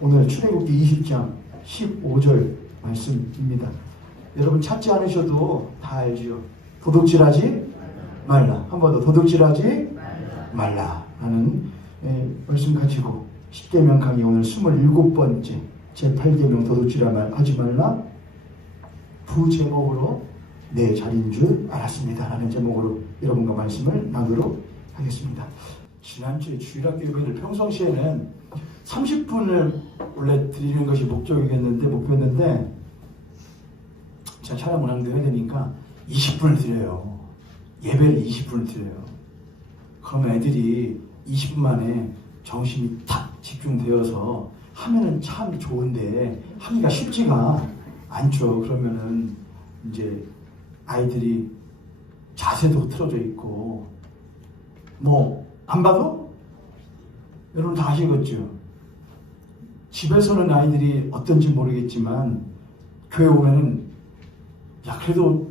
오늘 출애굽기 20장 15절 말씀입니다. 여러분 찾지 않으셔도 다 알지요. 도둑질하지 말라. 한 번 더 도둑질하지 말라 라는 말씀 가지고 10계명 강의 오늘 27번째 제8계명 도둑질하지 말라 부제목으로 내 자리인 줄 알았습니다 라는 제목으로 여러분과 말씀을 나누도록 하겠습니다. 지난주에 주일학교 예배를 평상시에는 30분을 원래 드리는 것이 목표였는데 제가 촬영 운항도 해야 되니까 20분을 드려요. 예배를 20분을 드려요. 그러면 애들이 20분 만에 정신이 탁 집중되어서 하면은 참 좋은데 하기가 쉽지가 않죠. 그러면은 이제 아이들이 자세도 틀어져 있고 뭐 안 봐도 여러분 다 아시겠죠. 집에서는 아이들이 어떤지 모르겠지만 교회 오면은 야 그래도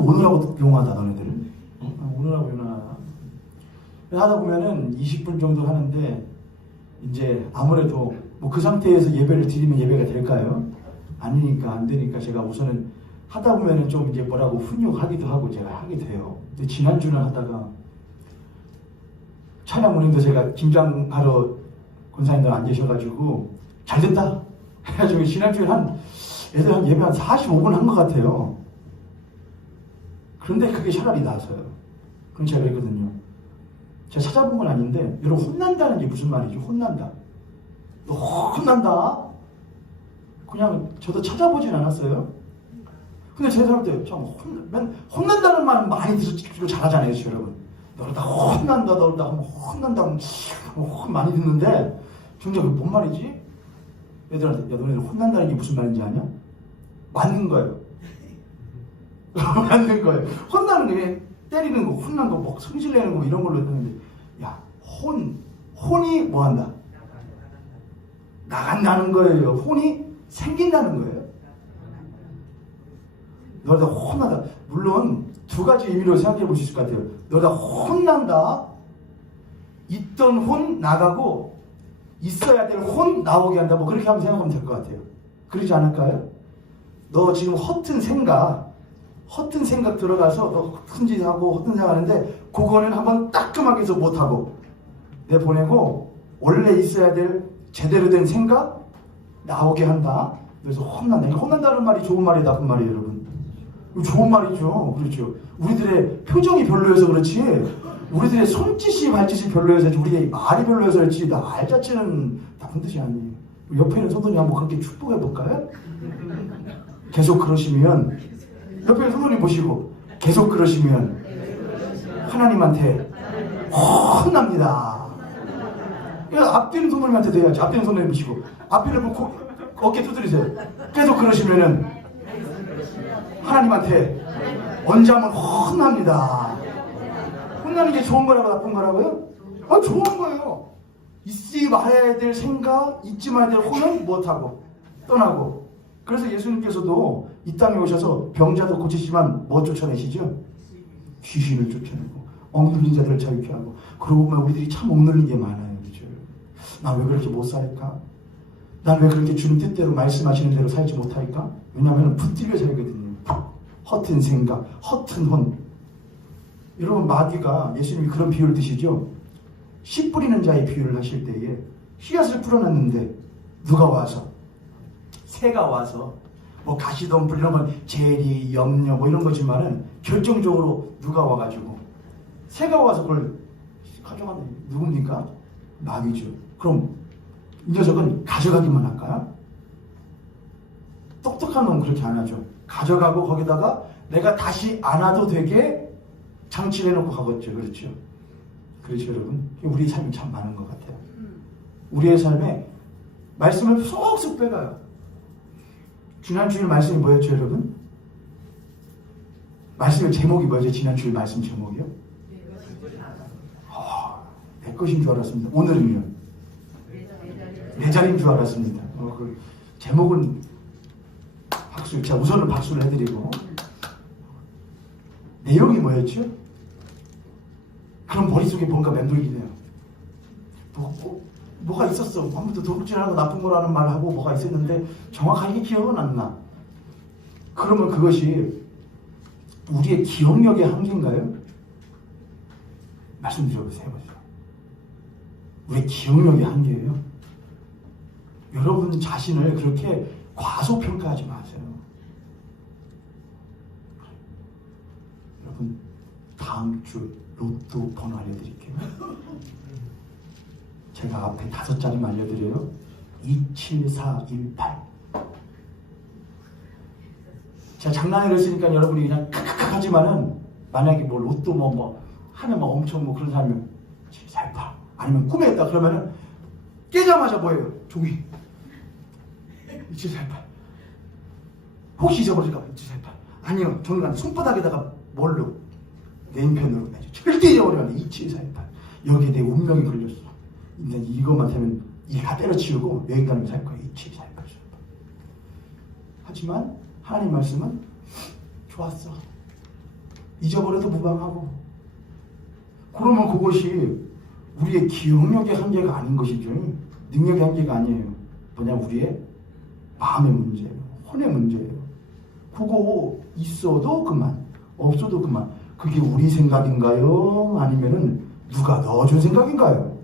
오늘하고 용하다 너네들은 오늘하고 용하다 하다 보면은 20분 정도 하는데 이제 아무래도 뭐 그 상태에서 예배를 드리면 예배가 될까요? 아니니까 안 되니까 제가 우선은 하다 보면은 좀 이제 뭐라고 훈육하기도 하고 제가 하게 돼요. 근데 지난주는 하다가 찬양 운행도 제가 김장하러 권사님들 안 계셔가지고 잘 됐다 해가지고 지난주에 애들 한 예배 한 45분 한 것 같아요. 그런데 그게 차라리 나았어요. 그럼 제가 그랬거든요. 제가 찾아본 건 아닌데 여러분 혼난다는 게 무슨 말이죠? 혼난다. 너 혼난다? 그냥 저도 찾아보진 않았어요. 근데 제가 할 때 참 혼난다는 말 많이 듣고 잘하잖아요, 여러분. 너를 다 혼난다, 너를 다 혼난다, 많이 듣는데 중간 그게 뭔 말이지? 애들한테 야 너네들 혼난다는 게 무슨 말인지 아냐? 맞는 거예요. 맞는 거예요. 혼나는 게 때리는 거, 혼난 거, 뭐 성질내는 거 이런 걸로 했는데 야 혼이 뭐 한다? 나간다는 거예요. 혼이 생긴다는 거예요. 너를 다 혼나다. 물론 두 가지 의미로 생각해 볼 수 있을 것 같아요. 너를 다 혼난다. 있던 혼 나가고 있어야 될 혼 나오게 한다. 뭐 그렇게 한번 생각하면 될 것 같아요. 그러지 않을까요? 너 지금 허튼 생각 들어가서 너 허튼 짓 하고 허튼 생각 하는데 그거는 한번 따끔하게 해서 못하고 내보내고 원래 있어야 될 제대로 된 생각 나오게 한다. 그래서 혼난다. 혼난다는 말이 좋은 말이에요, 나쁜 말이에요, 여러분? 좋은 말이죠. 그렇죠. 우리들의 표정이 별로여서 그렇지 우리들의 손짓이 발짓이 별로여서 우리의 말이 별로여서 그렇지 말 자체는 나쁜 뜻이 아니에요. 옆에 있는 성도님 한번 그렇게 축복해 볼까요? 계속 그러시면 옆에 있는 성도님 보시고 계속 그러시면 하나님한테 혼납니다. 앞뒤 있는 성도님한테도 해야죠. 앞뒤 있는 성도님 보시고 앞에 있는 어깨 두드리세요. 계속 그러시면은 하나님한테 언제 한번 혼납니다. 혼나는 게 좋은 거라고 나쁜 거라고요? 좋은 거예요. 잊지 말아야 될 생각, 잊지 말아야 될 혼은 못하고 떠나고. 그래서 예수님께서도 이 땅에 오셔서 병자도 고치시지만 뭐 쫓아내시죠? 귀신을 쫓아내고 억눌린 자들을 자유케 하고. 그러고 보면 우리들이 참 억눌린 게 많아요. 그렇죠? 난 왜 그렇게 못 살까? 난 왜 그렇게 주님 뜻대로 말씀하시는 대로 살지 못할까? 왜냐하면 붙들려 살거든요. 허튼 생각, 허튼 혼. 여러분 마귀가 예수님이 그런 비유를 드시죠. 씨 뿌리는 자의 비유를 하실 때에 씨앗을 뿌려놨는데 누가 와서 새가 와서 뭐 가시덤불 이런 건 재리, 염려 뭐 이런 거지만은 결정적으로 누가 와가지고 새가 와서 그걸 가져가는 누굽니까? 마귀죠. 그럼 이 녀석은 가져가기만 할까요? 똑똑한 놈은 그렇게 안 하죠. 가져가고 거기다가 내가 다시 안 와도 되게 장치를 해놓고 가겠죠. 그렇죠? 그렇죠, 여러분? 우리 삶이 참 많은 것 같아요. 우리의 삶에 말씀을 쏙쏙 빼가요. 지난 주일 말씀이 뭐였죠, 여러분? 말씀의 제목이 뭐였죠? 지난 주일 말씀 제목이요? 내 것인 줄 알았습니다. 오늘은요? 내 자리인 줄 알았습니다. 그 제목은 박수, 자 우선은 박수를 해드리고 내용이 뭐였죠? 그럼 머릿속에 뭔가 맴돌긴 해요. 뭐가 있었어. 아무튼 도둑질하고 나쁜 거라는 말하고 뭐가 있었는데 정확하게 기억은 안 나. 그러면 그것이 우리의 기억력의 한계인가요? 말씀드려보세요. 우리의 기억력의 한계예요. 여러분 자신을 그렇게 과소평가하지 마세요. 여러분 다음 주 로또 번호 알려드릴게요. 제가 앞에 5자리만 알려드려요. 27418. 제가 장난으로 했으니까 여러분이 그냥 크크크 하지만은 만약에 뭐 로또 뭐 하면 막 엄청 뭐 그런 사람이면 27418 아니면 꿈에 했다 그러면은 깨자마자 뭐예요? 종이 27418 혹시 잊어버릴까봐 27418 아니요 저는 손바닥에다가 뭘로? 네임펜으로 절대 잊어버리면 27418 여기에 내 운명이 걸렸어. 근데 이것만 되면 이 다 때려치우고 여행 다니면서 할 거예요. 27418 하지만 하나님 말씀은 좋았어. 잊어버려도 무방하고. 그러면 그것이 우리의 기억력의 한계가 아닌 것이죠. 능력의 한계가 아니에요. 뭐냐 우리의 마음의 문제예요. 혼의 문제예요. 그거 있어도 그만, 없어도 그만. 그게 우리 생각인가요? 아니면은 누가 넣어준 생각인가요?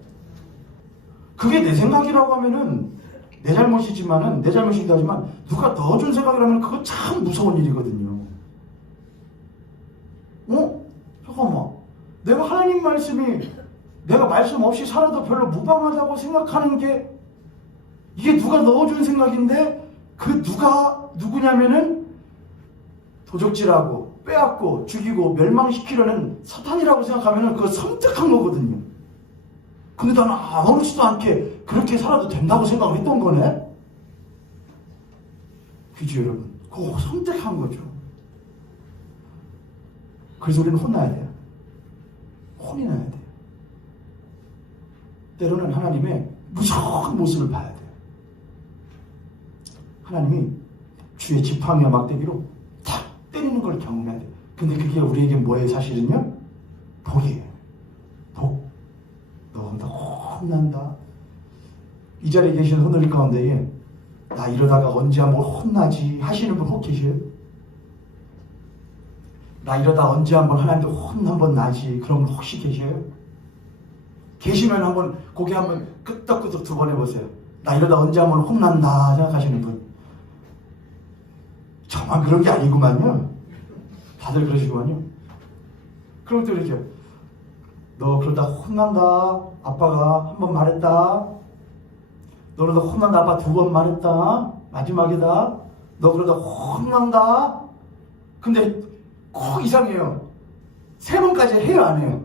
그게 내 생각이라고 하면은 내 잘못이지만은 내 잘못이기도 하지만 누가 넣어준 생각이라면 그거 참 무서운 일이거든요. 잠깐만. 내가 하나님 말씀이 내가 말씀 없이 살아도 별로 무방하다고 생각하는 게 이게 누가 넣어준 생각인데 그 누가 누구냐면은 도적질하고 빼앗고 죽이고 멸망시키려는 사탄이라고 생각하면은 그거 섬뜩한 거거든요. 근데 나는 아무렇지도 않게 그렇게 살아도 된다고 생각을 했던 거네. 그죠 여러분? 그거 선택한 거죠. 그래서 우리는 혼나야 돼요. 혼이 나야 돼요. 때로는 하나님의 무서운 모습을 봐야 돼요. 하나님이 주의 지팡이와 막대기로 탁 때리는 걸 경험해야 돼요. 근데 그게 우리에게 뭐예요? 사실은요? 복이에요. 복. 너 혼난다. 이 자리에 계신 혼들 가운데에 나 이러다가 언제 한번 혼나지 하시는 분 혹 계세요? 나 이러다 언제 한번 하나님도 혼 한번 나지 그런 분 혹시 계세요? 계시면 한번 고개 한번 끄덕끄덕 2번 해보세요. 나 이러다 언제 한번 혼난다 생각하시는 분. 저만 그런 게 아니구만요. 다들 그러시구만요. 그럼 또 이렇게 너 그러다 혼난다. 아빠가 한 번 말했다. 너 그러다 혼난다. 아빠 2번 말했다. 마지막이다. 너 그러다 혼난다. 근데 꼭 이상해요. 3번까지 해요 안 해요?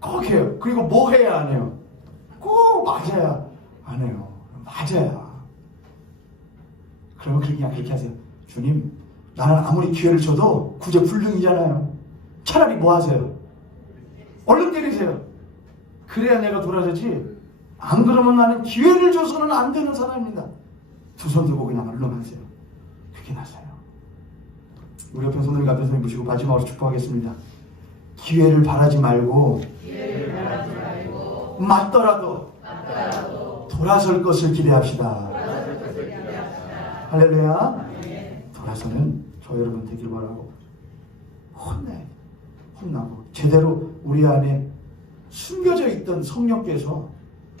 꼭 해요. 그리고 뭐 해야 안 해요? 꼭 맞아야 안 해요. 맞아야. 그러면 그냥 그렇게 하세요. 주님 나는 아무리 기회를 줘도 구제불능이잖아요. 차라리 뭐 하세요? 얼른 때리세요. 그래야 내가 돌아서지. 안 그러면 나는 기회를 줘서는 안 되는 사람입니다. 2손 들고 그냥 얼른 하세요. 그게 낫어요. 우리 옆에 손을 앞에 손을 보시고 마지막으로 축복하겠습니다. 기회를 바라지 말고 맞더라도 돌아설 것을 기대합시다. 할렐루야. 돌아서는 저 여러분 되길 바라고 혼나고 제대로 우리 안에 숨겨져 있던 성령께서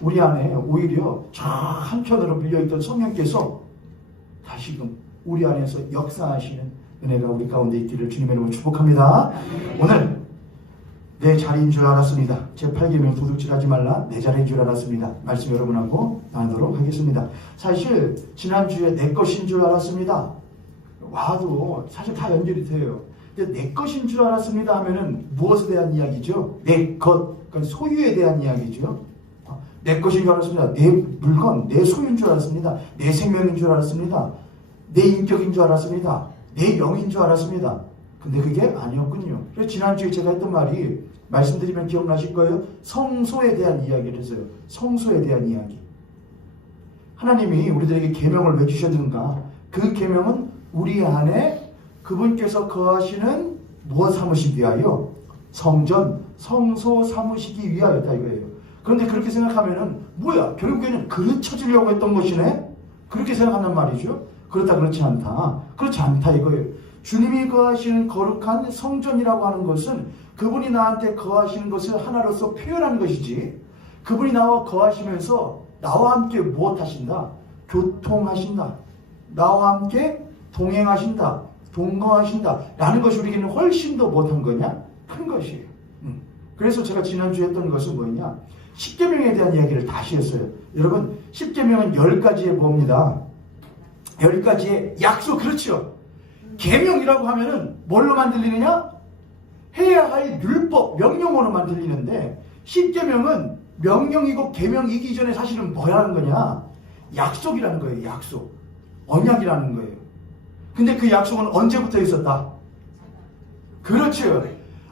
우리 안에 오히려 저 한편으로 밀려있던 성령께서 다시금 우리 안에서 역사하시는 은혜가 우리 가운데 있기를 주님의 이름으로 축복합니다. 오늘 내 자리인 줄 알았습니다. 제8계명 도둑질하지 말라 내 자리인 줄 알았습니다. 말씀 여러분하고 나누도록 하겠습니다. 사실 지난주에 내 것인 줄 알았습니다. 와도 사실 다 연결이 돼요. 근데 내 것인 줄 알았습니다 하면은 무엇에 대한 이야기죠? 내 것, 그러니까 소유에 대한 이야기죠. 내 것인 줄 알았습니다. 내 물건, 내 소유인 줄 알았습니다. 내 생명인 줄 알았습니다. 내 인격인 줄 알았습니다. 내 영인 줄 알았습니다. 근데 그게 아니었군요. 그래서 지난주에 제가 했던 말이 말씀드리면 기억나실 거예요. 성소에 대한 이야기를 했어요. 성소에 대한 이야기. 하나님이 우리들에게 계명을 왜 주셨는가? 그 계명은 우리 안에 그분께서 거하시는 무엇 삼으시기 위하여? 성전, 성소 삼으시기 위하였다 이거예요. 그런데 그렇게 생각하면은 뭐야? 결국에는 그르쳐주려고 했던 것이네? 그렇게 생각한단 말이죠. 그렇다 그렇지 않다. 그렇지 않다 이거예요. 주님이 거하시는 거룩한 성전이라고 하는 것은 그분이 나한테 거하시는 것을 하나로서 표현하는 것이지, 그분이 나와 거하시면서 나와 함께 무엇 하신다? 교통하신다. 나와 함께 동행하신다. 동거하신다. 라는 것이 우리에게는 훨씬 더 못한 거냐? 큰 것이에요. 그래서 제가 지난주에 했던 것은 뭐냐? 십계명에 대한 이야기를 다시 했어요. 여러분, 십계명은 10가지의 뭐입니다. 10가지의 약속, 그렇죠? 계명이라고 하면은 뭘로만 들리느냐? 해야 할 율법, 명령어로만 들리는데, 십계명은 명령이고 계명이기 전에 사실은 뭐라는 거냐? 약속이라는 거예요. 약속. 언약이라는 거예요. 근데 그 약속은 언제부터 있었다? 그렇죠.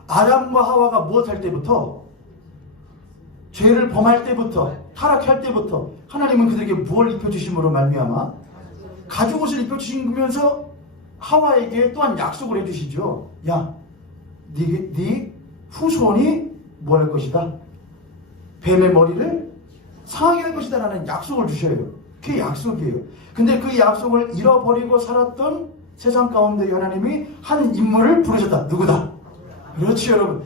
아담과 하와가 무엇할 때부터? 죄를 범할 때부터, 타락할 때부터 하나님은 그들에게 무엇을 입혀주심으로 말미암아? 가죽옷을 입혀주시면서 하와에게 또한 약속을 해주시죠. 야, 네 후손이 뭐 할 것이다? 뱀의 머리를 상하게 할 것이다 라는 약속을 주셔요. 그게 약속이에요. 근데 그 약속을 잃어버리고 살았던 세상 가운데 하나님이 한 인물을 부르셨다. 누구다? 그렇지, 여러분.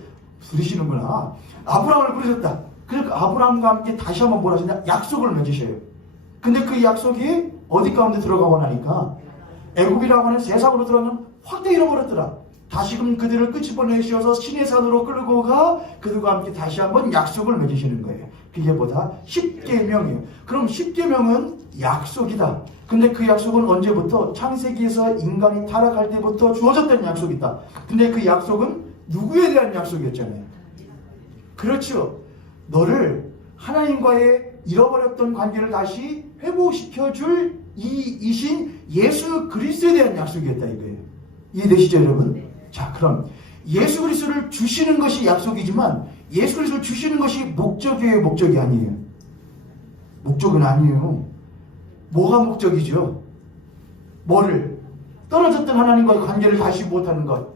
부르시는구나. 아브라함을 부르셨다. 그래서 아브라함과 함께 다시 한번 뭘 하시냐? 약속을 맺으셔요. 근데 그 약속이 어디 가운데 들어가고 나니까 애굽이라고 하는 세상으로 들어가면 확 잃어버렸더라. 다시금 그들을 끝이 보내시어서 신의 산으로 끌고 가 그들과 함께 다시 한번 약속을 맺으시는 거예요. 그게 뭐다? 십계명이에요. 그럼 십계명은 약속이다. 근데 그 약속은 언제부터? 창세기에서 인간이 타락할 때부터 주어졌던 약속이다. 근데 그 약속은 누구에 대한 약속이었잖아요. 그렇죠. 너를 하나님과의 잃어버렸던 관계를 다시 회복시켜줄 이신 예수 그리스도에 대한 약속이었다 이거예요. 이해되시죠, 여러분? 자, 그럼 예수 그리스도를 주시는 것이 약속이지만 예수 그리스도를 주시는 것이 목적이에요, 목적이 아니에요? 목적은 아니에요. 뭐가 목적이죠? 뭐를? 떨어졌던 하나님과의 관계를 다시 못하는 것,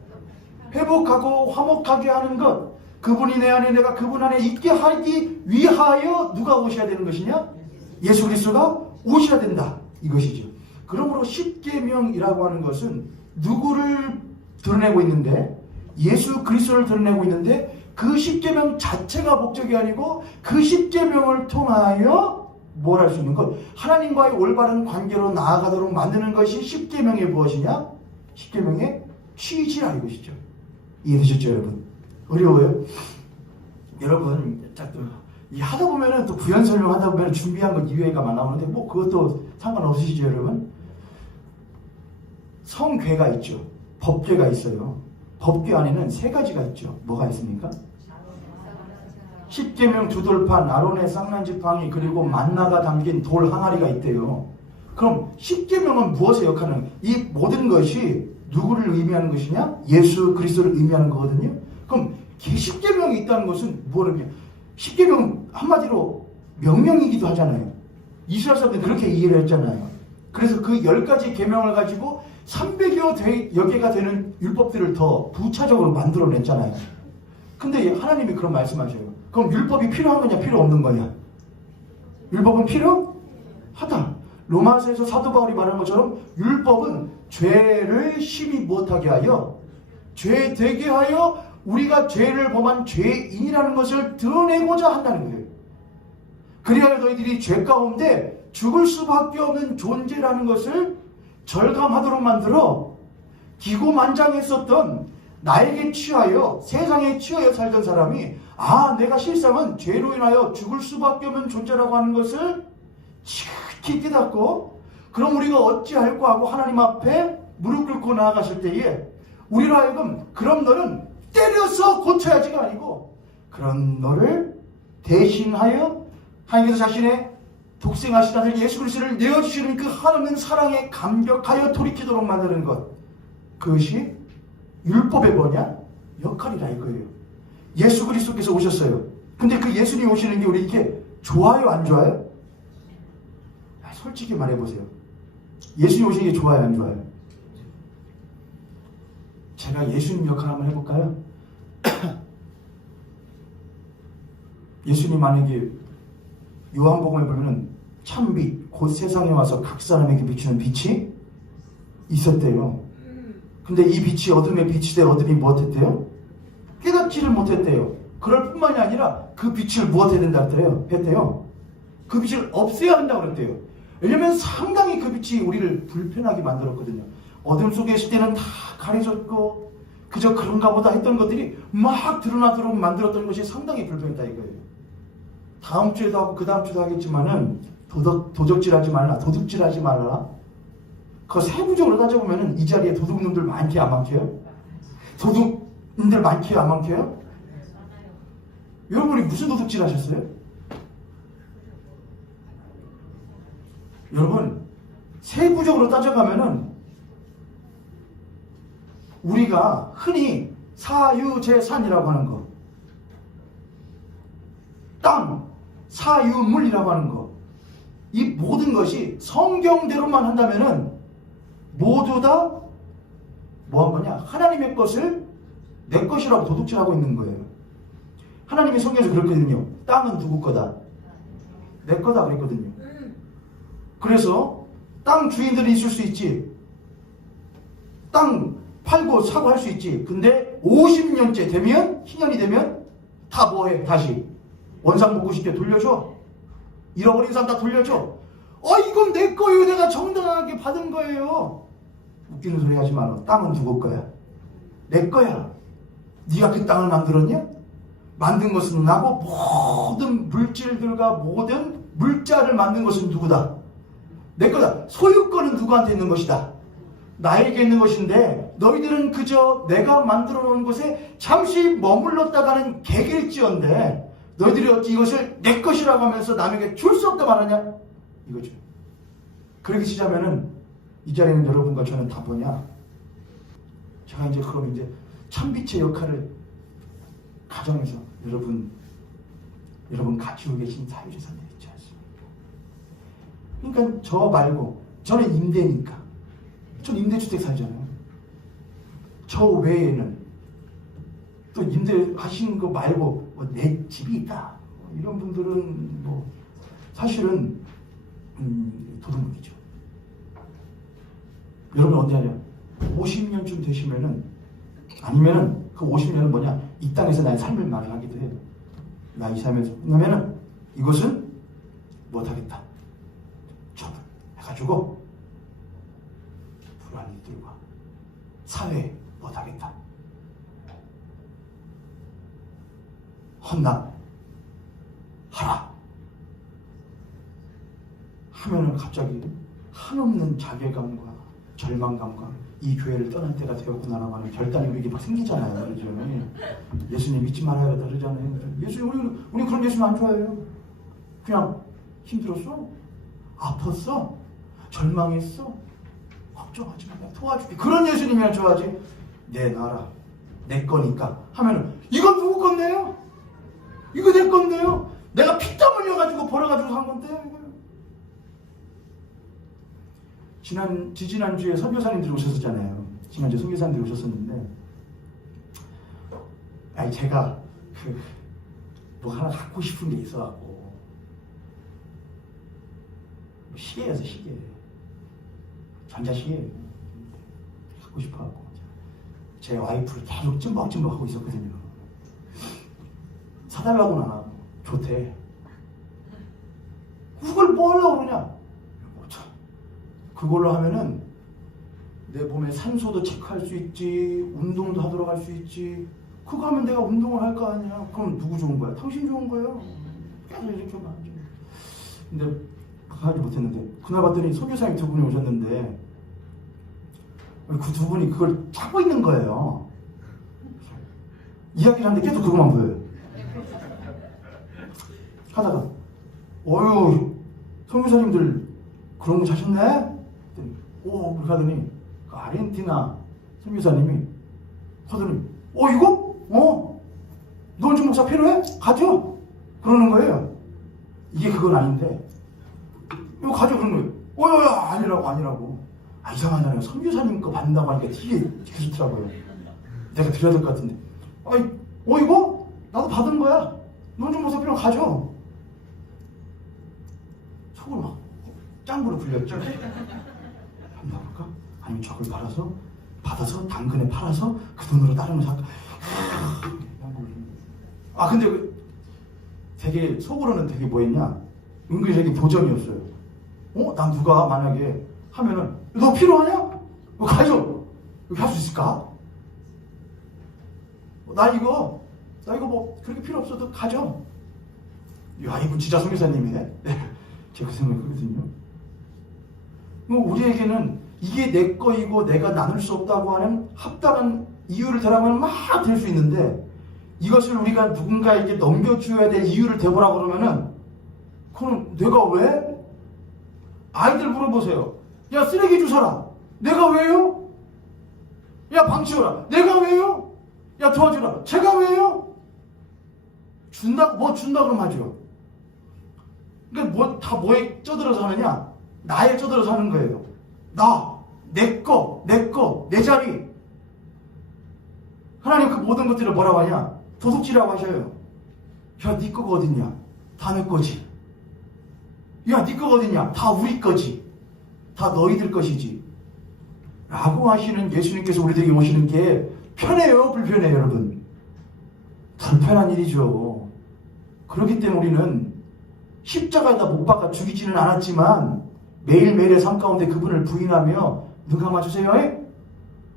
회복하고 화목하게 하는 것, 그분이 내 안에 내가 그분 안에 있게 하기 위하여 누가 오셔야 되는 것이냐? 예수 그리스도가 오셔야 된다 이것이죠. 그러므로 십계명이라고 하는 것은 누구를 드러내고 있는데? 예수 그리스도를 드러내고 있는데 그 십계명 자체가 목적이 아니고 그 십계명을 통하여 뭘 할 수 있는 것? 하나님과의 올바른 관계로 나아가도록 만드는 것이 십계명의 무엇이냐? 십계명의 취지라 이것이죠. 이해되셨죠, 여러분? 어려워요? 여러분, 이 하다 보면은 또 부연 설명하다 보면 준비한 것 이외가 나오는데 뭐 그것도 상관없으시죠, 여러분? 성궤가 있죠. 법궤가 있어요. 법궤 안에는 3가지가 있죠. 뭐가 있습니까? 십계명 두돌판, 아론의 쌍난지팡이, 그리고 만나가 담긴 돌 항아리가 있대요. 그럼 십계명은 무엇에 역할하는? 이 모든 것이 누구를 의미하는 것이냐? 예수 그리스도를 의미하는 거거든요. 그럼 십계명이 있다는 것은 뭐냐면 십계명은 한마디로 명령이기도 하잖아요. 이스라엘 사람들은 그렇게 이해를 했잖아요. 그래서 그 10가지 계명을 가지고 300여 개가 되는 율법들을 더 부차적으로 만들어냈잖아요. 근데 하나님이 그런 말씀하셔요. 그럼 율법이 필요한 거냐 필요 없는 거냐? 율법은 필요하다. 로마서에서 사도 바울이 말한 것처럼 율법은 죄를 심히 못하게 하여 죄 되게 하여 우리가 죄를 범한 죄인이라는 것을 드러내고자 한다는 거예요. 그리하여 너희들이 죄 가운데 죽을 수밖에 없는 존재라는 것을 절감하도록 만들어 기고만장했었던 나에게 취하여 세상에 취하여 살던 사람이 내가 실상은 죄로 인하여 죽을 수밖에 없는 존재라고 하는 것을 지극히 깨닫고 그럼 우리가 어찌할까 하고 하나님 앞에 무릎 꿇고 나아가실 때에 우리로 하여금 그럼 너는 때려서 고쳐야지가 아니고 그런 너를 대신하여 하나님께서 자신의 독생하신 아들 예수 그리스도를 내어주시는 그 한없는 사랑에 감격하여 돌이키도록 만드는 것, 그것이 율법의 뭐냐? 역할이라 이거예요. 예수 그리스도께서 오셨어요. 근데 그 예수님이 오시는 게 우리에게 좋아요 안 좋아요? 솔직히 말해보세요. 예수님 오시는 게 좋아요 안 좋아요? 제가 예수님 역할 한번 해볼까요? 예수님 만약에 요한복음에 보면은 참빛, 곧 세상에 와서 각 사람에게 비추는 빛이 있었대요. 근데 이 빛이 어둠의 빛이 돼 어둠이 무엇했대요? 깨닫지를 못했대요. 그럴 뿐만이 아니라 그 빛을 무엇해야 된다 했대요? 그 빛을 없애야 한다고 그랬대요. 왜냐면 상당히 그 빛이 우리를 불편하게 만들었거든요. 어둠 속에 있을 때는 다 가려졌고 그저 그런가 보다 했던 것들이 막 드러나도록 만들었던 것이 상당히 불편했다 이거예요. 다음 주에도 하고 그 다음 주도 하겠지만은 도적질하지 말라, 도둑질하지 말라. 그 세부적으로 따져보면은 이 자리에 도둑놈들 많게 안 많게요? 도둑놈들 많게 안 많게요? 여러분이 무슨 도둑질 하셨어요? 여러분 세부적으로 따져가면은 우리가 흔히 사유재산이라고 하는 거, 땅, 사유물이라고 하는 거, 이 모든 것이 성경대로만 한다면은 모두 다 뭐 한 거냐? 하나님의 것을 내 것이라고 도둑질하고 있는 거예요. 하나님이 성경에서 그렇거든요. 땅은 누구 거다? 내 거다 그랬거든요. 그래서 땅 주인들이 있을 수 있지. 땅 팔고 사고 할 수 있지. 근데 50년째 되면, 희년이 되면 다 뭐해? 다시 원상 복구 시켜 돌려줘. 잃어버린 사람 다 돌려줘. 이건 내 거예요. 내가 정당하게 받은 거예요. 웃기는 소리 하지 마라. 땅은 누구 거야? 내 거야. 네가 그 땅을 만들었냐? 만든 것은 나고 모든 물질들과 모든 물자를 만든 것은 누구다? 내 거다. 소유권은 누구한테 있는 것이다? 나에게 있는 것인데 너희들은 그저 내가 만들어 놓은 곳에 잠시 머물렀다가는 개길지언데 너희들이 어찌 이것을 내 것이라고 하면서 남에게 줄 수 없다 말하냐? 이거죠. 그렇게 치자면은 이 자리에는 여러분과 저는 다 뭐냐? 제가 이제 그럼 이제 참빛의 역할을 가정에서 여러분 가지고 계신 사유재산들이 있지 않습니까? 그러니까 저 말고 저는 임대니까 전 임대주택 살잖아요. 저 외에는 또 임대하신 거 말고 뭐 내 집이 있다 이런 분들은 뭐 사실은 도둑놈이죠. 여러분 언제 하냐? 50년쯤 되시면은 아니면은 그 50년은 뭐냐? 이 땅에서 나의 삶을 말하기도 해요. 나 이 삶에서 왜냐면은 이것은 못하겠다. 처분해가지고 불안한 이들과 사회에 못하겠다. 헌납 하라 하면은 갑자기 한없는 자괴감과 절망감과 이 교회를 떠날 때가 되었구나라고 하는 결단이 우리에게 막 생기잖아요. 그렇죠? 예수님 믿지 말아야겠다 그러잖아요. 예수님 우리 그런 예수님 안 좋아해요. 그냥 힘들었어? 아팠어? 절망했어? 걱정하지 마. 내가 도와줄게. 그런 예수님이나 좋아하지. 내 나라 내 거니까 하면은 이건 누구 건데요? 이거 내 건데요? 내가 피땀 흘려가지고 벌어가지고 산 건데. 지지난주에 선교사님들이 오셨었잖아요. 지난주에 선교사님들이 오셨었는데 제가 뭐 하나 갖고 싶은 게 있어갖고 시계여서 시계 전자시계 갖고 싶어갖고 제 와이프를 계속 ጭ먹ጭ먹 하고 있었거든요. 사달라고나 좋대. 그걸 뭐 하려고 그러냐? 그걸로 하면은 내 몸에 산소도 체크할 수 있지, 운동도 하도록 할 수 있지. 그거 하면 내가 운동을 할 거 아니야. 그럼 누구 좋은 거야? 당신 좋은 거예요. 계속 이렇게 말하죠. 근데 그거 하지 못했는데 그날 봤더니 선교사님 두 분이 오셨는데 그 두 분이 그걸 찾고 있는 거예요. 이야기를 하는데 계속 그것만 보여요. 하다가 어휴 선교사님들 그런 거 자셨네? 오, 그렇게 하더니 그 아르헨티나 선교사님이 하더니 이거? 노은중 목사 필요해? 가져! 그러는 거예요. 이게 그건 아닌데 이거 가져 그러는 거예요. 아니라고 이상하잖아요. 선교사님 거 받는다고 하니까 되게 좋더라고요. 내가 드려야 될 것 같은데 이거? 나도 받은 거야. 노은중 목사 필요해? 가져. 속을 막 짱구로 굴렸죠. 한번 해볼까? 아니면 저걸 받아서 당근에 팔아서 그 돈으로 다른 거 살까? 아 근데 되게 속으로는 되게 뭐였냐? 은근히 되게 도전이었어요. 난 누가 만약에 하면은 너 필요하냐? 가져. 이렇게 할 수 있을까? 나 이거 뭐 그렇게 필요 없어도 가져. 야 이분 진짜 선교사님이네. 네, 제가 그 생각했거든요. 우리에게는 이게 내 거이고 내가 나눌 수 없다고 하는 합당한 이유를 대라면 막 될 수 있는데 이것을 우리가 누군가에게 넘겨줘야 될 이유를 대보라 그러면은 그럼 내가 왜? 아이들 물어보세요. 야 쓰레기 주워라. 내가 왜요? 야 방 치워라. 내가 왜요? 야 도와주라. 제가 왜요? 준다 그러면 하죠. 그러니까 뭐에 쩌들어서 하느냐? 나에 쩌들어서 하는 거예요. 내 자리. 하나님 그 모든 것들을 뭐라고 하냐? 도둑질이라고 하셔요. 야, 네 거가 어딨냐? 다 내 거지. 야, 네 거가 어딨냐? 다 우리 거지. 다 너희들 것이지. 라고 하시는 예수님께서 우리들에게 오시는 게 편해요? 불편해요, 여러분? 불편한 일이죠. 그렇기 때문에 우리는 십자가에다 못 박아 죽이지는 않았지만 매일매일의 삶 가운데 그분을 부인하며 눈 감아주세요.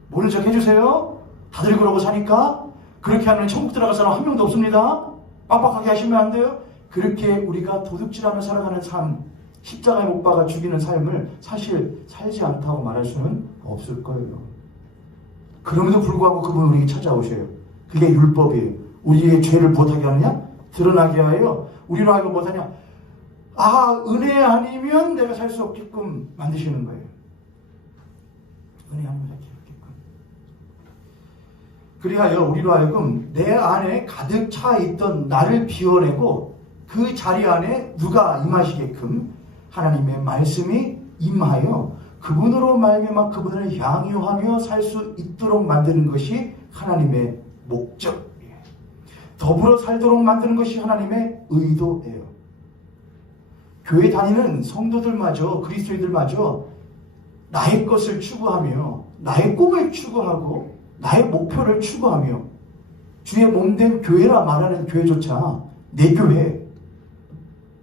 모른 척 해주세요. 다들 그러고 사니까 그렇게 하면 천국 들어갈 사람 한 명도 없습니다. 빡빡하게 하시면 안 돼요. 그렇게 우리가 도둑질하며 살아가는 삶, 십자가에 못 박아 죽이는 삶을 사실 살지 않다고 말할 수는 없을 거예요. 그럼에도 불구하고 그분은 우리에게 찾아오셔요. 그게 율법이에요. 우리의 죄를 못하게 하느냐? 드러나게 하여 우리로 하여금 못하냐? 은혜 아니면 내가 살 수 없게끔 만드시는 거예요. 은혜 아니면 살 수 없게끔. 그리하여 우리로 하여금 내 안에 가득 차 있던 나를 비워내고 그 자리 안에 누가 임하시게끔 하나님의 말씀이 임하여 그분으로 말미암아 그분을 향유하며 살 수 있도록 만드는 것이 하나님의 목적이에요. 더불어 살도록 만드는 것이 하나님의 의도예요. 교회 다니는 성도들마저 그리스도인들마저 나의 것을 추구하며 나의 꿈을 추구하고 나의 목표를 추구하며 주의 몸된 교회라 말하는 교회조차 내 교회,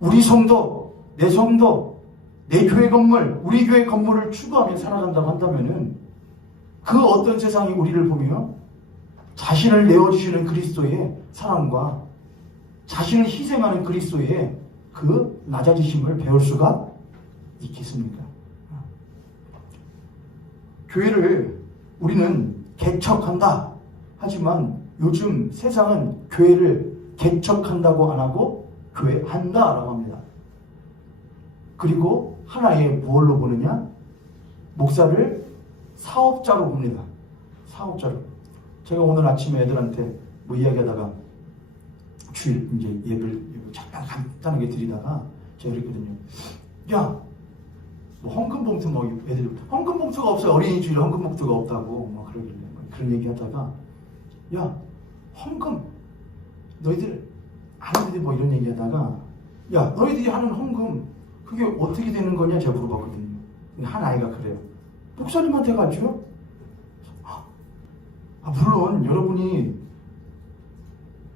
우리 성도, 내 성도, 내 교회 건물, 우리 교회 건물을 추구하며 살아간다고 한다면은 그 어떤 세상이 우리를 보며 자신을 내어주시는 그리스도의 사랑과 자신을 희생하는 그리스도의 그 낮아지심을 배울 수가 있겠습니까? 교회를 우리는 개척한다 하지만 요즘 세상은 교회를 개척한다고 안 하고 교회한다라고 합니다. 그리고 하나의 무엇로 보느냐? 목사를 사업자로 봅니다. 사업자로. 제가 오늘 아침에 애들한테 뭐 이야기하다가 주일 이제 예배를 잠깐 간단하게 드리다가 제가 그랬거든요. 야, 뭐 헌금 봉투 뭐 애들 헌금 봉투가 없어요. 어린이 주일에 헌금 봉투가 없다고 뭐 그러길래 그런 얘기하다가 야, 헌금 너희들 아니들 뭐 이런 얘기하다가 야, 너희들이 하는 헌금 그게 어떻게 되는 거냐 제가 물어봤거든요. 한 아이가 그래요. 목사님한테 가죠. 물론 여러분이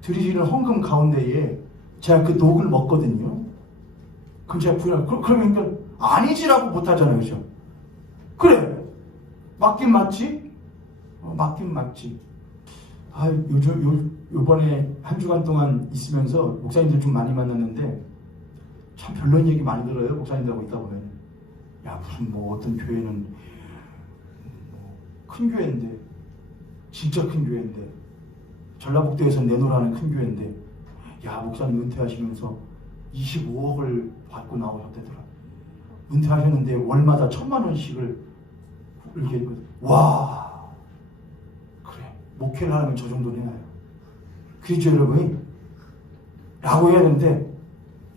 드리시는 헌금 가운데에 제가 그 녹을 먹거든요. 그럼 제가 그러니까 아니지라고 못하잖아요. 그죠? 그래. 맞긴 맞지? 맞긴 맞지. 요번에 한 주간 동안 있으면서 목사님들 좀 많이 만났는데 참 별론 얘기 많이 들어요. 목사님들하고 있다 보면. 야, 무슨 뭐 어떤 교회는 큰 교회인데 진짜 큰 교회인데 전라북도에서 내놓으라는 큰 교회인데 야, 목사님 은퇴하시면서 25억을 받고 나오셨대더라. 은퇴하셨는데 월마다 1,000만 원씩을 이렇게 와 그래 목회를 하면 저 정도 내나요? 그렇죠 여러분이? 라고 해야 되는데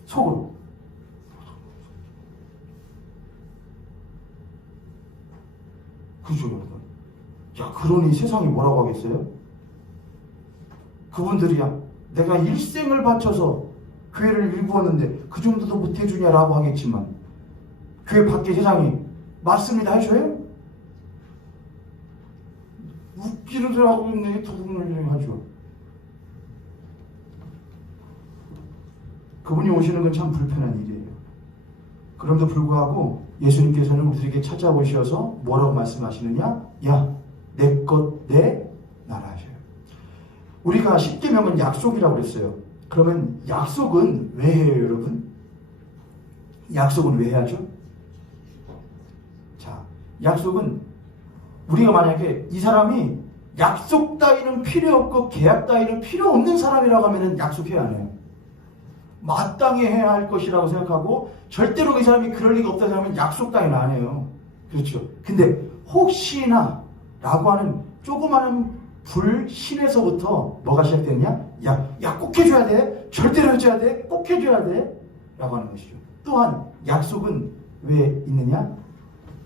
속으로 그죠 여러분? 야, 그러니 세상이 뭐라고 하겠어요? 그분들이야 내가 일생을 바쳐서 교회를 일구었는데 그 정도도 못해주냐라고 하겠지만 교회 밖에 회장이 맞습니다 해줘요? 웃기는 소리 하고 있네. 두둥을 하죠. 그분이 오시는 건 참 불편한 일이에요. 그럼에도 불구하고 예수님께서는 우리에게 찾아오셔서 뭐라고 말씀하시느냐? 야, 내 것 내 나라 하셔요. 우리가 십계명은 약속이라고 그랬어요. 그러면 약속은 왜 해요, 여러분? 약속은 왜 해야죠? 자, 약속은 우리가 만약에 이 사람이 약속 따위는 필요 없고 계약 따위는 필요 없는 사람이라고 하면 약속해야 안 해요. 마땅히 해야 할 것이라고 생각하고 절대로 그 사람이 그럴 리가 없다고 생각하면 약속 따위는 안 해요. 그렇죠. 근데 혹시나 라고 하는 조그마한 불신에서부터 뭐가 시작되느냐? 야, 꼭 해줘야 돼. 절대로 해줘야 돼. 꼭 해줘야 돼. 라고 하는 것이죠. 또한 약속은 왜 있느냐?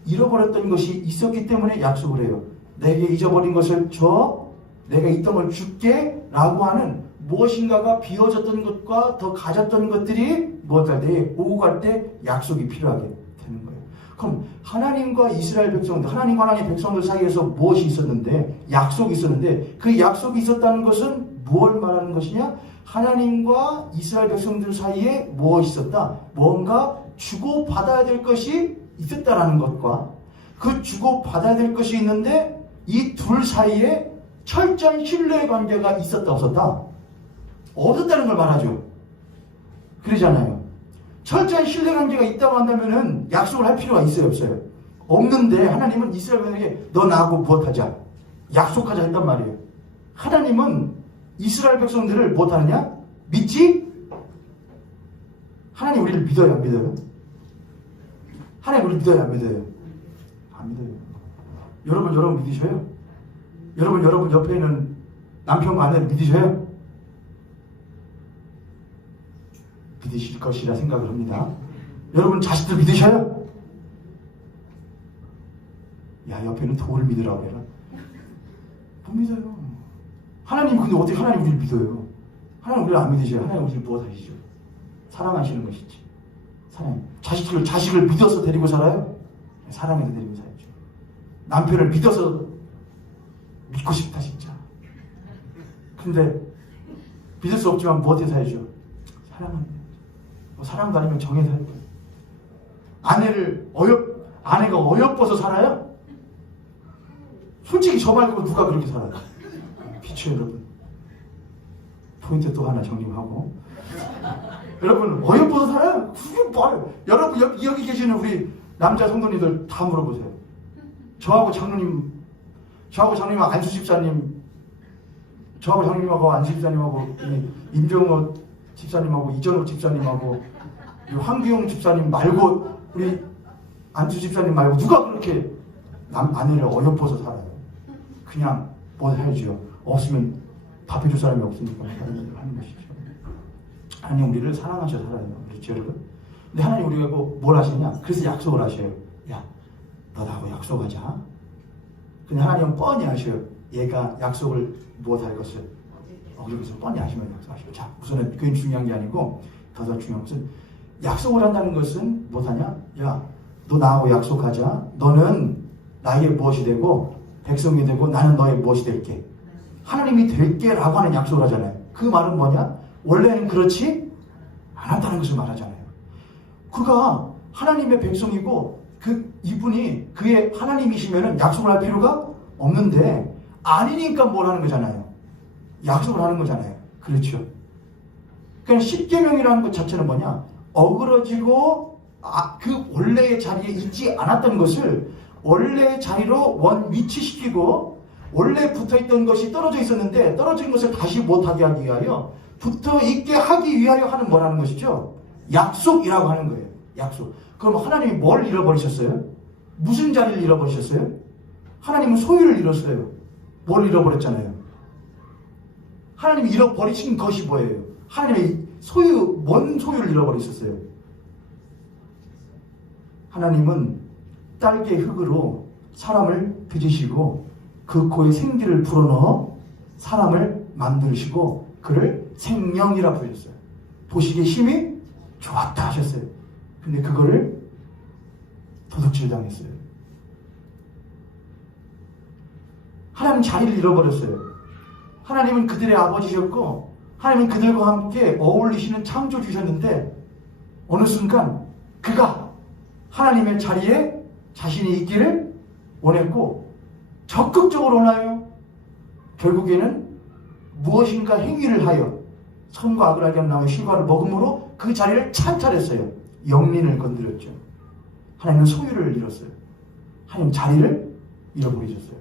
잃어버렸던 것이 있었기 때문에 약속을 해요. 내게 잊어버린 것을 줘. 내가 있던 걸 줄게. 라고 하는 무엇인가가 비워졌던 것과 더 가졌던 것들이 무엇할 때 오고 갈 때 약속이 필요하게 되는 거예요. 그럼 하나님과 이스라엘 백성들, 하나님과 하나님의 백성들 사이에서 무엇이 있었는데, 약속이 있었는데, 그 약속이 있었다는 것은 무엇을 말하는 것이냐? 하나님과 이스라엘 백성들 사이에 무엇이 있었다? 뭔가 주고받아야 될 것이 있었다라는 것과 그 주고받아야 될 것이 있는데 이 둘 사이에 철저한 신뢰의 관계가 있었다 없었다? 없었다는 걸 말하죠. 그러잖아요. 철저한 신뢰 관계가 있다고 한다면은 약속을 할 필요가 있어요 없어요? 없는데 하나님은 이스라엘 백성에게 너 나하고 무엇하자? 약속하자 했단 말이에요. 하나님은 이스라엘 백성들을 무엇하느냐? 믿지? 하나님 우리를 믿어요 안 믿어요? 하나님 우리를 믿어요 안 믿어요? 안 믿어요. 여러분 믿으셔요? 여러분 옆에 있는 남편과 아내를 믿으셔요? 믿으실 것이라 생각을 합니다. 여러분 자식들 믿으셔요? 야, 옆에는 돌을 믿으라고 해라. 못 믿어요. 하나님 근데 어떻게 하나님 우리를 믿어요? 하나님 우리를 안 믿으셔요? 하나님 우리를 무엇 하시죠? 사랑하시는 것이지. 사랑. 자식을 믿어서 데리고 살아요? 사랑해서 데리고 살죠. 남편을 믿어서 믿고 싶다 진짜. 근데 믿을 수 없지만 무엇에 살죠? 사랑합니다. 사랑도 아니면 정에 살고. 아내가 어여뻐서 살아요? 솔직히 저 말고 누가 그렇게 살아요? 비추 여러분. 포인트 또 하나 정립하고. 여러분 어여뻐서 살아요? 그게 뭐예요? 여러분 여기 계시는 우리 남자 성도님들 다 물어보세요. 저하고 장로님하고 안수 집사님, 저하고 장로님하고 안수 집사님하고 임정호 집사님하고 이전호 집사님하고 황기용 집사님 말고 우리 안수 집사님 말고 누가 그렇게 아내를 어여뻐서 살아요? 그냥 뭐 해야죠. 없으면 밥 해줄 사람이 없으니까 하는 것이죠. 하나님 우리를 사랑하셔 살아요. 그렇죠 여러분? 근데 하나님 우리가 뭘 하시냐? 그래서 약속을 하셔요. 야, 너 나하고 약속하자. 근데 하나님은 뻔히 하셔요. 얘가 약속을 무엇할 것을 그래서 뻔히 하시면 약속하시고. 자, 우선은 그게 중요한 게 아니고 더 중요한 것은 약속을 한다는 것은 무엇하냐? 야, 너 나하고 약속하자. 너는 나의 무엇이 되고 백성이 되고 나는 너의 무엇이 될게. 하나님이 될게 라고 하는 약속을 하잖아요. 그 말은 뭐냐? 원래는 그렇지 않았다는 것을 말하잖아요. 그가 하나님의 백성이고 이분이 그의 하나님이시면 약속을 할 필요가 없는데 아니니까 뭘 하는 거잖아요. 약속을 하는 거잖아요. 그렇죠. 그러니까 십계명이라는 것 자체는 뭐냐? 어그러지고 그 원래의 자리에 있지 않았던 것을 원래의 자리로 위치시키고 원래 붙어있던 것이 떨어져 있었는데 떨어진 것을 다시 못하게 하기 위하여 붙어있게 하기 위하여 하는 뭐라는 것이죠? 약속이라고 하는 거예요. 약속. 그럼 하나님이 뭘 잃어버리셨어요? 무슨 자리를 잃어버리셨어요? 하나님은 소유를 잃었어요. 뭘 잃어버렸잖아요. 하나님이 잃어버리신 것이 뭐예요? 하나님의 뭔 소유를 잃어버리셨어요? 하나님은 딸기 흙으로 사람을 빚으시고 그 코에 생기를 불어넣어 사람을 만드시고 그를 생명이라 부르셨어요. 보시기에 힘이 좋았다 하셨어요. 근데 그거를 도둑질 당했어요. 하나님 자리를 잃어버렸어요. 하나님은 그들의 아버지셨고 하나님은 그들과 함께 어울리시는 창조주셨는데 어느 순간 그가 하나님의 자리에 자신이 있기를 원했고 적극적으로 오나요? 결국에는 무엇인가 행위를 하여 선과 악을 알게 하는 나무의 실과를 먹음으로 그 자리를 찬탈했어요. 영린을 건드렸죠. 하나님은 소유를 잃었어요. 하나님 자리를 잃어버리셨어요.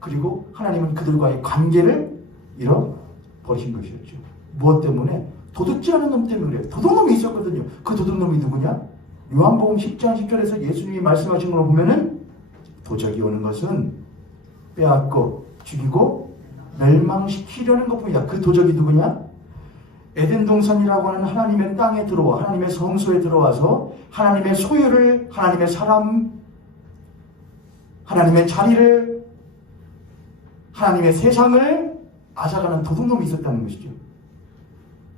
그리고 하나님은 그들과의 관계를 잃어버리신 것이었죠. 무엇 때문에? 도둑질하는 놈 때문에 그래요. 도둑놈이 있었거든요. 그 도둑놈이 누구냐? 요한복음 10장 10절에서 예수님이 말씀하신 걸 보면은 도적이 오는 것은 빼앗고 죽이고 멸망시키려는 것뿐이다. 그 도적이 누구냐? 에덴 동산이라고 하는 하나님의 땅에 들어와 하나님의 성소에 들어와서 하나님의 소유를, 하나님의 사람, 하나님의 자리를, 하나님의 세상을 앗아가는 도둑놈이 있었다는 것이죠.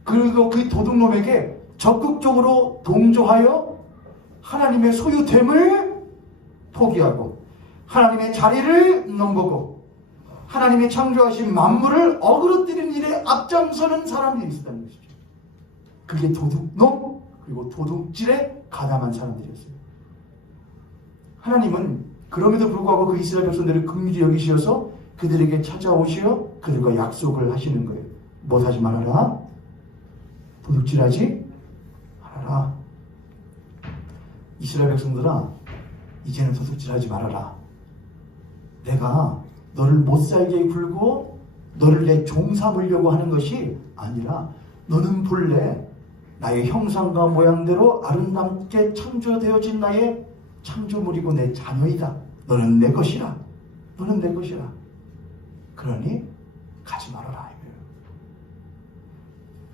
그리고 그 도둑놈에게 적극적으로 동조하여 하나님의 소유됨을 포기하고 하나님의 자리를 넘보고 하나님이 창조하신 만물을 어그러뜨리는 일에 앞장서는 사람들이 있었다는 것이죠. 그게 도둑놈 그리고 도둑질에 가담한 사람들이었어요. 하나님은 그럼에도 불구하고 그 이스라엘 백성들을 긍휼히 여기시어서 그들에게 찾아오시어 그들과 약속을 하시는 거예요. 무엇하지 말아라? 도둑질하지 말아라. 이스라엘 백성들아, 이제는 도둑질하지 말아라. 내가 너를 못살게 굴고 너를 내 종 삼으려고 하는 것이 아니라 너는 본래 나의 형상과 모양대로 아름답게 창조되어진 나의 창조물이고 내 자녀이다. 너는 내 것이라. 너는 내 것이라. 그러니 가지 말아라.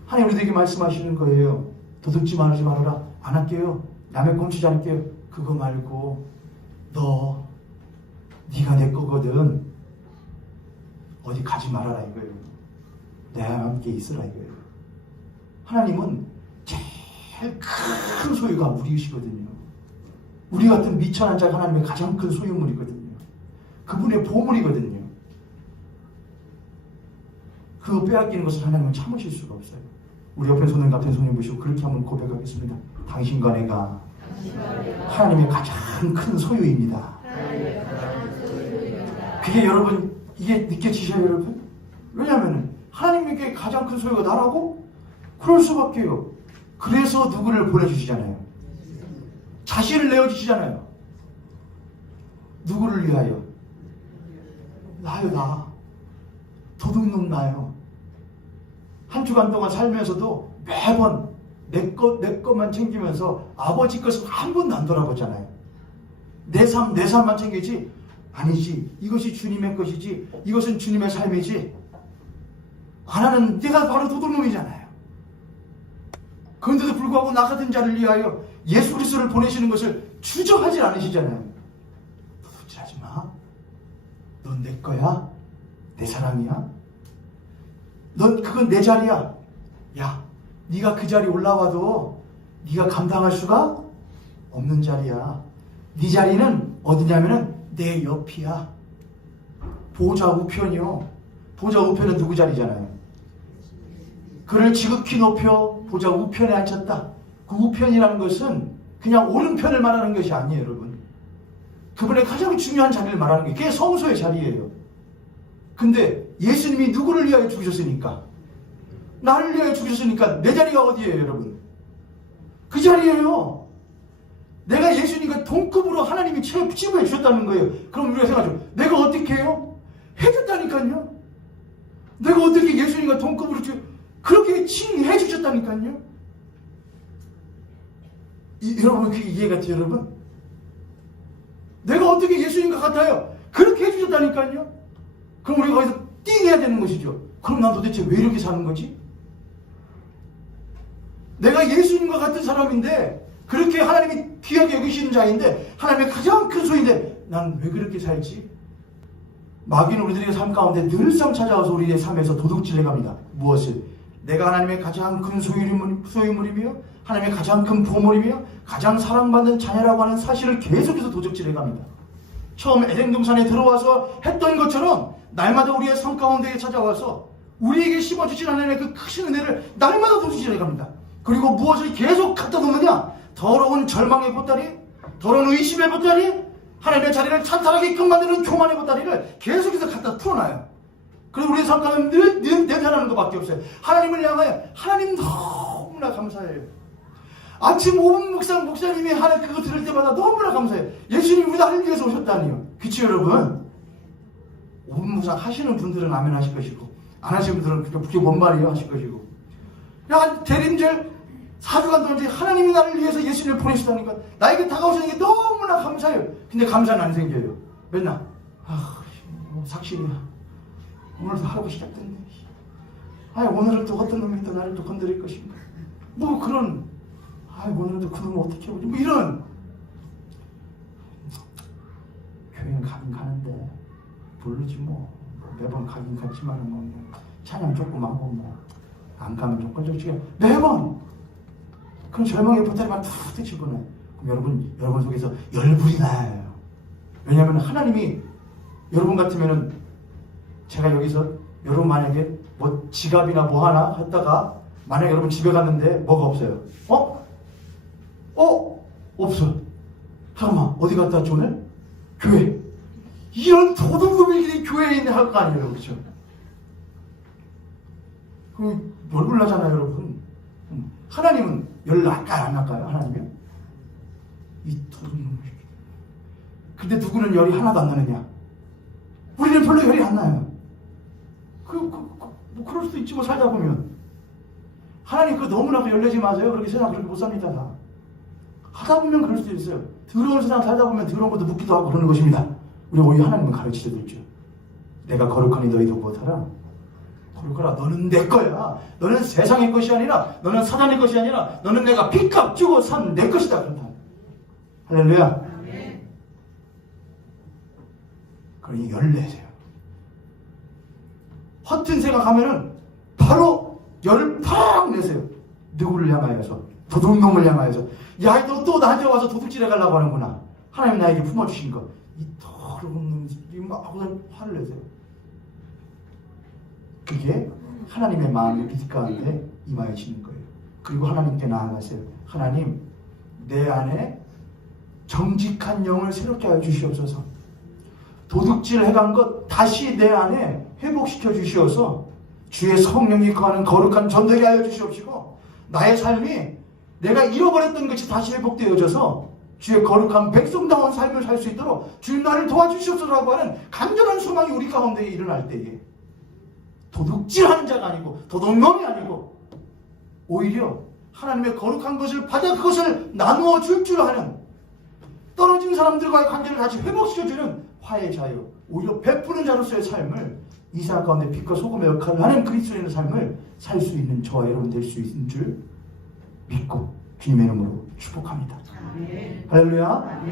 하나님 우리에게 말씀하시는 거예요. 도둑질 하지 말아라. 안 할게요. 남의 꼼치지 않을게요. 그거 말고 네가 내 거거든. 어디 가지 말아라 이거예요. 내와 함께 있으라 이거예요. 하나님은 제일 큰 소유가 우리이시거든요. 우리 같은 미천한 자가 하나님의 가장 큰 소유물이거든요. 그분의 보물이거든요. 그거 빼앗기는 것을 하나님은 참으실 수가 없어요. 우리 옆에 손을 같은 손을 보시고 그렇게 한번 고백하겠습니다. 당신과 내가 하나님의 가장 큰 소유입니다. 그게 여러분 이게 느껴지셔요 여러분? 왜냐하면 하나님에게 가장 큰 소유가 나라고? 그럴 수밖에요. 그래서 누구를 보내주시잖아요. 자신을 내어주시잖아요. 누구를 위하여? 나요. 나 도둑놈 나요. 한 주간 동안 살면서도 매번 내 것만 챙기면서 아버지 것은 한 번도 안 돌아보잖아요. 내 삶만 챙기지? 아니지. 이것이 주님의 것이지. 이것은 주님의 삶이지. 하나는 내가 바로 도둑놈이잖아요. 그런데도 불구하고 나 같은 자를 위하여 예수 그리스도를 보내시는 것을 주저하지 않으시잖아요. 도둑질하지 마. 넌 내 거야. 내 사랑이야. 그건 내 자리야. 야, 네가 그 자리 올라와도 네가 감당할 수가 없는 자리야. 네 자리는 어디냐면은 내 옆이야. 보좌 우편이요. 보좌 우편은 누구 자리잖아요. 그를 지극히 높여 보좌 우편에 앉혔다. 그 우편이라는 것은 그냥 오른편을 말하는 것이 아니에요, 여러분. 그분의 가장 중요한 자리를 말하는 게 그게 성소의 자리예요. 근데 예수님이 누구를 위하여 죽으셨으니까? 나를 위하여 죽으셨으니까 내 자리가 어디예요, 여러분? 그 자리예요. 내가 예수님과 동급으로 하나님이 취급해 주셨다는 거예요. 그럼 우리가 생각하죠. 내가 어떻게 해요? 해줬다니까요. 내가 어떻게 예수님과 동급으로 그렇게 칭해 주셨다니까요. 여러분 그게 이해가 돼요, 여러분? 내가 어떻게 예수님과 같아요? 그렇게 해주셨다니까요. 그럼 우리가 거기서 띵 해야 되는 것이죠. 그럼 난 도대체 왜 이렇게 사는 거지? 내가 예수님과 같은 사람인데 그렇게 하나님이 귀하게 여기시는 자인데 하나님의 가장 큰 소유인데 난 왜 그렇게 살지? 마귀는 우리들의 삶 가운데 늘상 찾아와서 우리의 삶에서 도둑질해 갑니다. 무엇을? 내가 하나님의 가장 큰 소유물이며 하나님의 가장 큰 보물이며 가장 사랑받는 자녀라고 하는 사실을 계속해서 도적질해 갑니다. 처음 에덴 동산에 들어와서 했던 것처럼 날마다 우리의 삶 가운데에 찾아와서 우리에게 심어주신 하나님의 그 크신 은혜를 날마다 도둑질해 갑니다. 그리고 무엇을 계속 갖다 놓느냐? 더러운 절망의 보따리, 더러운 의심의 보따리, 하나님의 자리를 찬탈하게끔 만드는 교만의 보따리를 계속해서 갖다 풀어놔요. 그래서 우리의 삶 가운데 늘 내면하는 것밖에 없어요. 하나님을 향하여 하나님 너무나 감사해요. 아침 5분 목사님이 하는 그거 들을 때마다 너무나 감사해요. 예수님이 우리 나를 위해서 오셨다니요. 그치 여러분? 5분 묵상 하시는 분들은 아멘 하실 것이고 안 하시는 분들은 그게 뭔 말이에요 하실 것이고. 야 대림절 4주간 동안 하나님이 나를 위해서 예수님을 보내시다니까 나에게 다가오시는 게 너무나 감사해요. 근데 감사는 안 생겨요. 맨날 삭신이야. 오늘도 하루가 시작됐네. 오늘은 또 어떤 놈이 또 나를 또 건드릴 것인가. 뭐 그런 오늘은 또 그 놈을 어떻게 해보지. 뭐 이런. 교회는 가긴 가는데 부르지 뭐. 매번 가긴 갔지만 뭐 찬양 조금 하고 뭐 안 가면 조건적지게 매번 그런 절망의 보따리만 툭 집어넣어요. 그럼 여러분 속에서 열불이 나요. 왜냐하면 하나님이 여러분 같으면은 제가 여기서 여러분 만약에 뭐 지갑이나 뭐 하나 했다가 만약에 여러분 집에 갔는데 뭐가 없어요. 없어. 잠깐만 어디 갔다 왔지 오늘? 교회. 이런 도둑놈이 교회에 있네 할 거 아니에요. 그렇죠? 그 열불나잖아요 여러분. 하나님은 열 날까요 안 날까요? 하나님은? 이 도둑놈. 근데 누구는 열이 하나도 안 나느냐? 우리는 별로 열이 안 나요. 뭐 그럴 수도 있지 뭐 살다 보면. 하나님 그거 너무나도 열내지 마세요. 그렇게 세상 그렇게 못 삽니다. 다. 하다 보면 그럴 수도 있어요. 더러운 세상 살다 보면 더러운 것도 묻기도 하고 그러는 것입니다. 우리 하나님은 가르치셔줬죠. 내가 거룩하니 너희도 못하라. 거룩하라. 너는 내 거야. 너는 세상의 것이 아니라 너는 사단의 것이 아니라 너는 내가 빚값 주고 산 내 것이다. 그렇다. 할렐루야. 그러니 열내세요. 허튼 생각하면은 바로 열을 팍 내세요. 누구를 향하여서? 도둑놈을 향하여서. 야, 너 또 나한테 와서 도둑질해 가려고 하는구나. 하나님 나에게 품어주신 거. 이 더러운 놈이 막 하고 화를 내세요. 그게 하나님의 마음이 빛 가운데 임하여지는 거예요. 그리고 하나님께 나아가세요. 하나님, 내 안에 정직한 영을 새롭게 하여 주시옵소서. 도둑질 해간 것 다시 내 안에 회복시켜 주시어서 주의 성령이 거하는 거룩한 전되게 하여 주시옵시고 나의 삶이 내가 잃어버렸던 것이 다시 회복되어져서 주의 거룩한 백성다운 삶을 살 수 있도록 주님 나를 도와주시옵소서라고 하는 간절한 소망이 우리 가운데 일어날 때에 도둑질하는 자가 아니고 도둑놈이 아니고 오히려 하나님의 거룩한 것을 받아 그것을 나누어 줄 줄 아는 떨어진 사람들과의 관계를 다시 회복시켜주는 화해 자유, 오히려 베푸는 자로서의 삶을 이 세상 가운데 빛과 소금의 역할을 하는 그리스도인의 삶을 살 수 있는 저와 여러분 될 수 있는 줄 믿고 주님의 이름으로 축복합니다. 할렐루야.